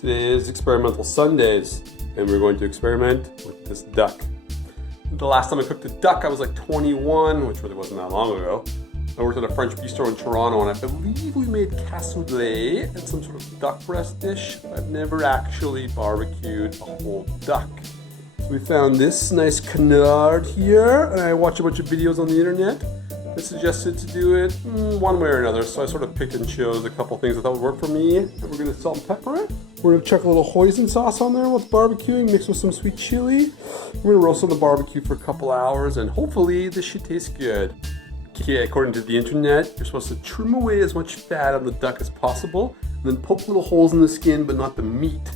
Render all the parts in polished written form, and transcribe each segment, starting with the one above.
Today is Experimental Sundays, and we're going to experiment with this duck. The last time I cooked a duck, I was like 21, which really wasn't that long ago. I worked at a French bistro in Toronto, and I believe we made cassoulet and some sort of duck breast dish. I've never actually barbecued a whole duck. So we found this nice canard here, and I watched a bunch of videos on the internet that suggested to do it one way or another. So I sort of picked and chose a couple things I thought would work for me, and we're going to salt and pepper it. We're going to chuck a little hoisin sauce on there with barbecuing, mixed with some sweet chili. We're going to roast on the barbecue for a couple hours, and hopefully this should taste good. Okay, according to the internet, you're supposed to trim away as much fat on the duck as possible, and then poke little holes in the skin, but not the meat,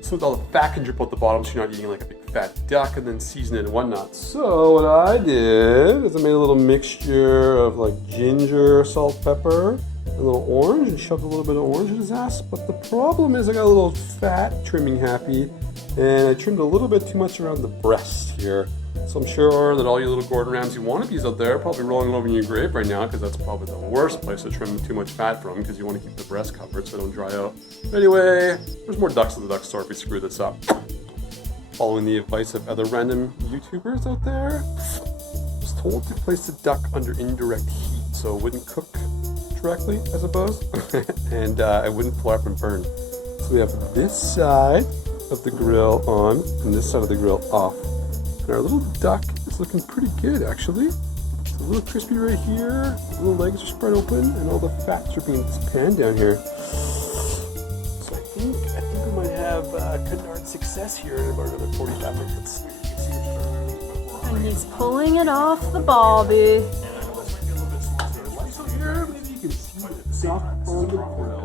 so that all the fat can drip out the bottom, so you're not eating like a big fat duck, and then season it and whatnot. So what I did is I made a little mixture of like ginger, salt, pepper, a little orange, and shoved a little bit of orange in his ass. But the problem is I got a little fat trimming happy, and I trimmed a little bit too much around the breast here. So I'm sure that all you little Gordon Ramsay wannabes out there are probably rolling over in your grave right now, because that's probably the worst place to trim too much fat from, because you want to keep the breast covered so they don't dry out. But anyway, there's more ducks at the duck store if we screw this up. Following the advice of other random YouTubers out there, I was told to place the duck under indirect heat so it wouldn't cook directly, I suppose, and it wouldn't flare up and burn. So we have this side of the grill on and this side of the grill off. And our little duck is looking pretty good, actually. It's a little crispy right here, the little legs are spread open, and all the fat dripping in this pan down here. So I think we might have canard success here in about another 45 minutes. And he's pulling it off the barbie. So here, maybe you can see the duck on the grill.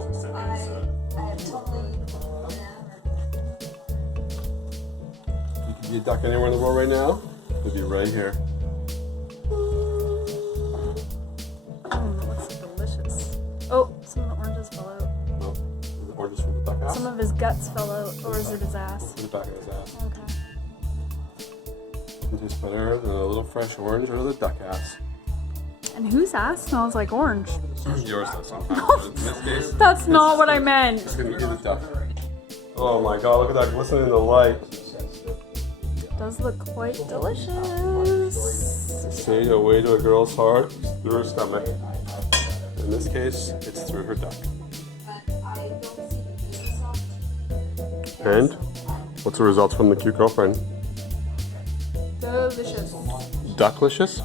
You can see a duck anywhere in the world right now. It'll be right here. That looks delicious. Oh, some of the oranges fell out. Oh, is it oranges from the duck ass? Some of his guts fell out, or is it his ass? From the back of his ass. Okay. It tastes better than a little fresh orange out of the duck ass. And whose ass smells like orange? Yours does sometimes. In this case, That's not what I meant. it's gonna eat the duck. Oh my god, look at that glistening in the light. It does look quite delicious. Say a way to a girl's heart through her stomach. In this case, it's through her duck. And what's the results from the cute girlfriend? Delicious. Ducklicious?